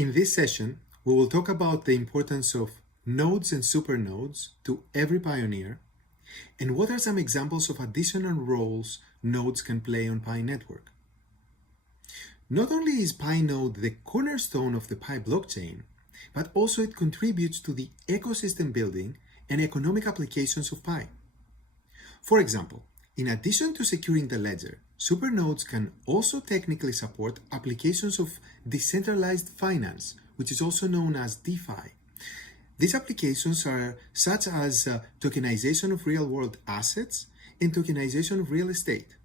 In this session, we will talk about the importance of nodes and supernodes to every pioneer, and what are some examples of additional roles nodes can play on Pi network. Not only is Pi node the cornerstone of the Pi blockchain, but also it contributes to the ecosystem building and economic applications of Pi. For example, in addition to securing the ledger, supernodes can also technically support applications of decentralized finance, which is also known as DeFi. These applications are such as tokenization of real-world assets and tokenization of real estate.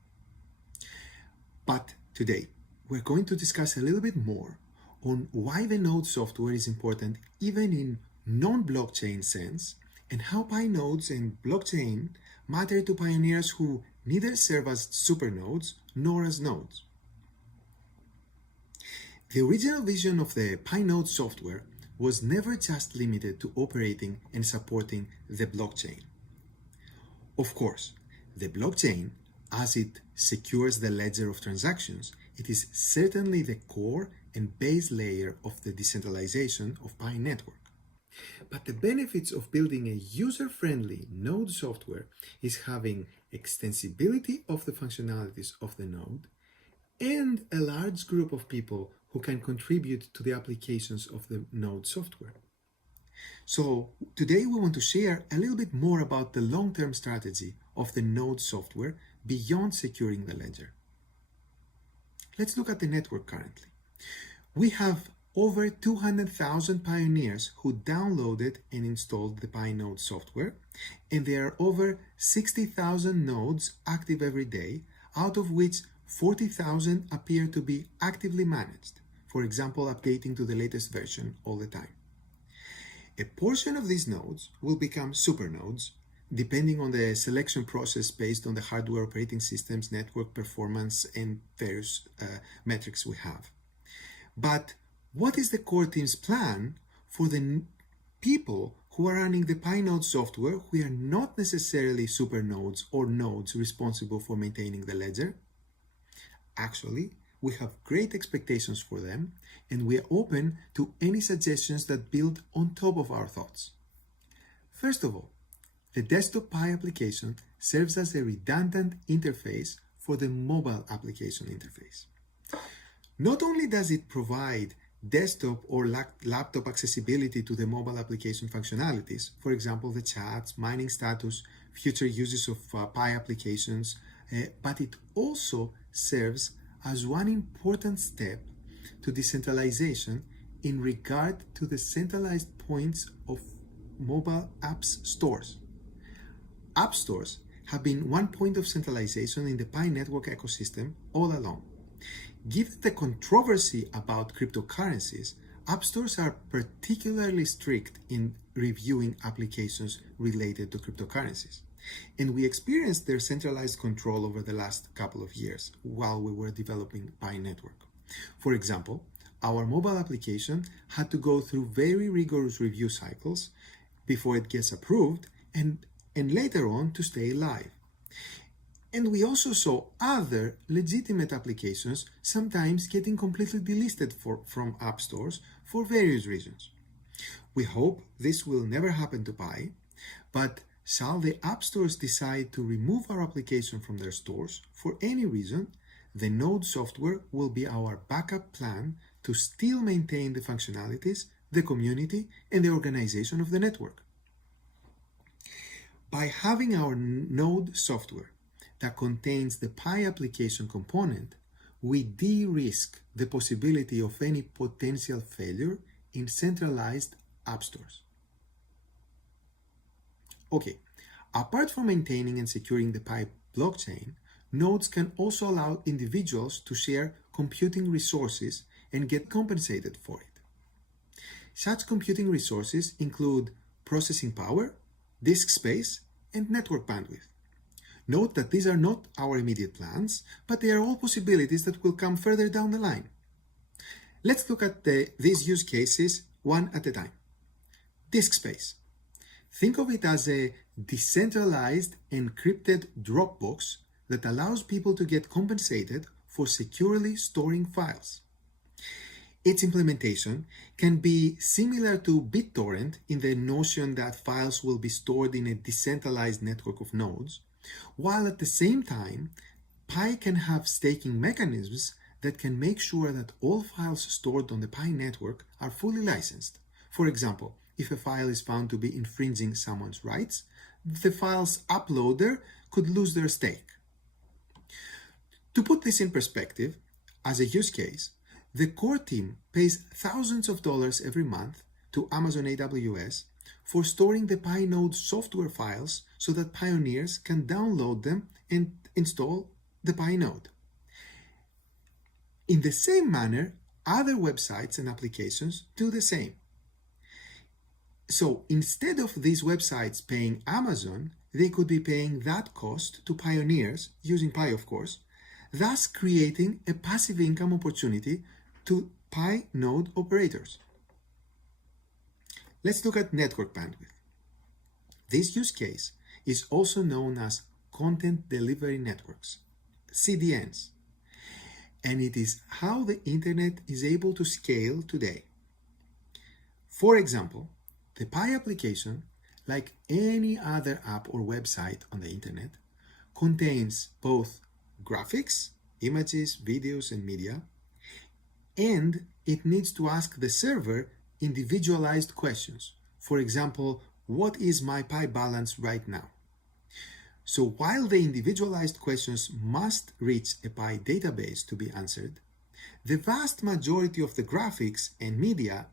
But today, we're going to discuss a little bit more on why the node software is important even in non-blockchain sense, and how Pi nodes and blockchain matter to pioneers who neither serve as supernodes nor as nodes. The original vision of the Pi node software was never just limited to operating and supporting the blockchain. Of course, the blockchain, as it secures the ledger of transactions, it is certainly the core and base layer of the decentralization of Pi network. But the benefits of building a user-friendly node software is having extensibility of the functionalities of the node and a large group of people who can contribute to the applications of the node software. So today we want to share a little bit more about the long-term strategy of the node software beyond securing the ledger. Let's look at the network currently. We have over 200,000 pioneers who downloaded and installed the Pi node software, and there are over 60,000 nodes active every day, out of which 40,000 appear to be actively managed, for example, updating to the latest version all the time. A portion of these nodes will become supernodes, depending on the selection process based on the hardware operating systems, network performance, and various metrics we have. But what is the core team's plan for the people who are running the Pi node software who are not necessarily supernodes or nodes responsible for maintaining the ledger? Actually, we have great expectations for them, and we are open to any suggestions that build on top of our thoughts. First of all, the desktop Pi application serves as a redundant interface for the mobile application interface. Not only does it provide desktop or laptop accessibility to the mobile application functionalities, for example, the chats, mining status, future uses of Pi applications, but it also serves as one important step to decentralization in regard to the centralized points of mobile apps stores. App stores have been one point of centralization in the Pi network ecosystem all along. Given the controversy about cryptocurrencies, app stores are particularly strict in reviewing applications related to cryptocurrencies. And we experienced their centralized control over the last couple of years while we were developing Pi network. For example, our mobile application had to go through very rigorous review cycles before it gets approved and later on to stay live. And we also saw other legitimate applications sometimes getting completely delisted from app stores for various reasons. We hope this will never happen to Pi, but shall the app stores decide to remove our application from their stores for any reason, the node software will be our backup plan to still maintain the functionalities, the community, and the organization of the network. By having our node software that contains the Pi application component, we de-risk the possibility of any potential failure in centralized app stores. Okay, apart from maintaining and securing the Pi blockchain, nodes can also allow individuals to share computing resources and get compensated for it. Such computing resources include processing power, disk space, and network bandwidth. Note that these are not our immediate plans, but they are all possibilities that will come further down the line. Let's look at these use cases one at a time. Disk space. Think of it as a decentralized encrypted Dropbox that allows people to get compensated for securely storing files. Its implementation can be similar to BitTorrent in the notion that files will be stored in a decentralized network of nodes, while at the same time, Pi can have staking mechanisms that can make sure that all files stored on the Pi network are fully licensed. For example, if a file is found to be infringing someone's rights, the file's uploader could lose their stake. To put this in perspective, as a use case, the core team pays thousands of dollars every month to Amazon AWS for storing the Pi node software files so that pioneers can download them and install the Pi node. In the same manner, other websites and applications do the same. So instead of these websites paying Amazon, they could be paying that cost to pioneers, using Pi of course, thus creating a passive income opportunity to Pi node operators. Let's look at network bandwidth. This use case is also known as Content Delivery Networks, CDNs, and it is how the internet is able to scale today. For example, the Pi application, like any other app or website on the internet, contains both graphics, images, videos, and media, and it needs to ask the server individualized questions. For example, what is my Pi balance right now? So while the individualized questions must reach a Pi database to be answered, the vast majority of the graphics and media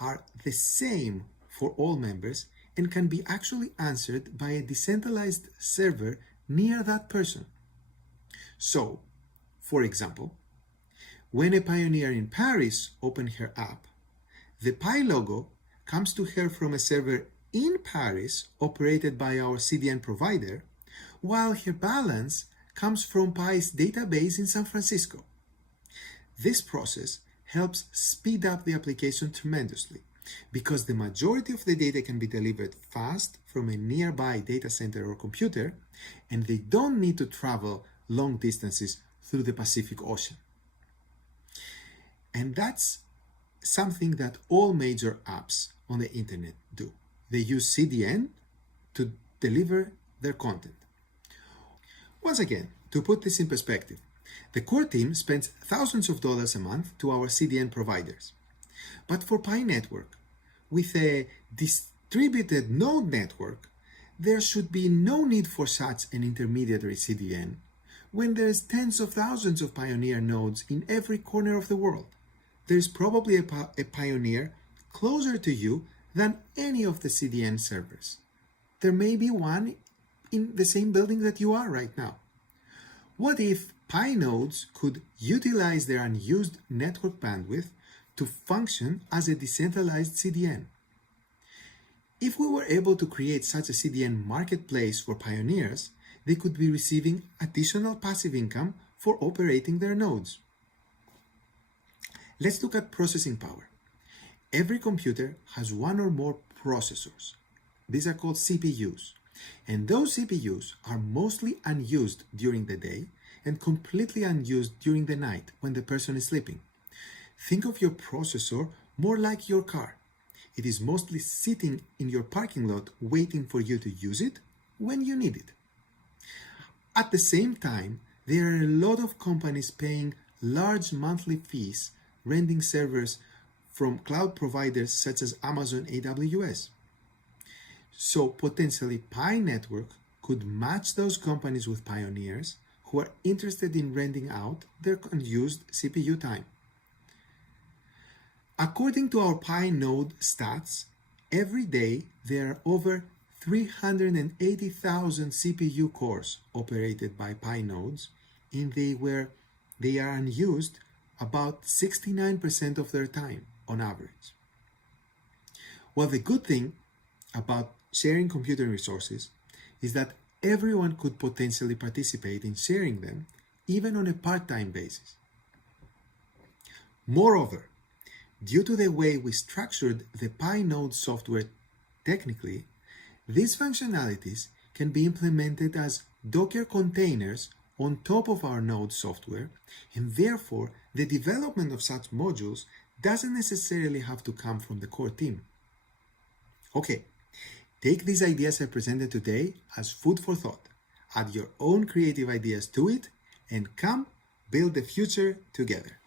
are the same for all members and can be actually answered by a decentralized server near that person. So, for example, when a pioneer in Paris opens her app, the Pi logo comes to her from a server in Paris operated by our CDN provider, while her balance comes from Pi's database in San Francisco. This process helps speed up the application tremendously because the majority of the data can be delivered fast from a nearby data center or computer, and they don't need to travel long distances through the Pacific Ocean. And that's something that all major apps on the internet do. They use CDN to deliver their content. Once again, to put this in perspective, the core team spends thousands of dollars a month to our CDN providers. But for Pi network, with a distributed node network, there should be no need for such an intermediary CDN when there's tens of thousands of pioneer nodes in every corner of the world. There's probably a pioneer closer to you than any of the CDN servers. There may be one in the same building that you are right now. What if Pi nodes could utilize their unused network bandwidth to function as a decentralized CDN? If we were able to create such a CDN marketplace for pioneers, they could be receiving additional passive income for operating their nodes. Let's look at processing power. Every computer has one or more processors. These are called CPUs. And those CPUs are mostly unused during the day and completely unused during the night when the person is sleeping. Think of your processor more like your car. It is mostly sitting in your parking lot waiting for you to use it when you need it. At the same time, there are a lot of companies paying large monthly fees renting servers from cloud providers such as Amazon AWS. So potentially Pi network could match those companies with pioneers who are interested in renting out their unused CPU time. According to our Pi node stats, every day there are over 380,000 CPU cores operated by Pi nodes, and they are unused about 69% of their time on average. Well, the good thing about sharing computing resources is that everyone could potentially participate in sharing them, even on a part-time basis. Moreover, due to the way we structured the Pi node software technically, these functionalities can be implemented as Docker containers on top of our node software, and therefore the development of such modules doesn't necessarily have to come from the core team. Okay, take these ideas I presented today as food for thought. Add your own creative ideas to it, and come build the future together.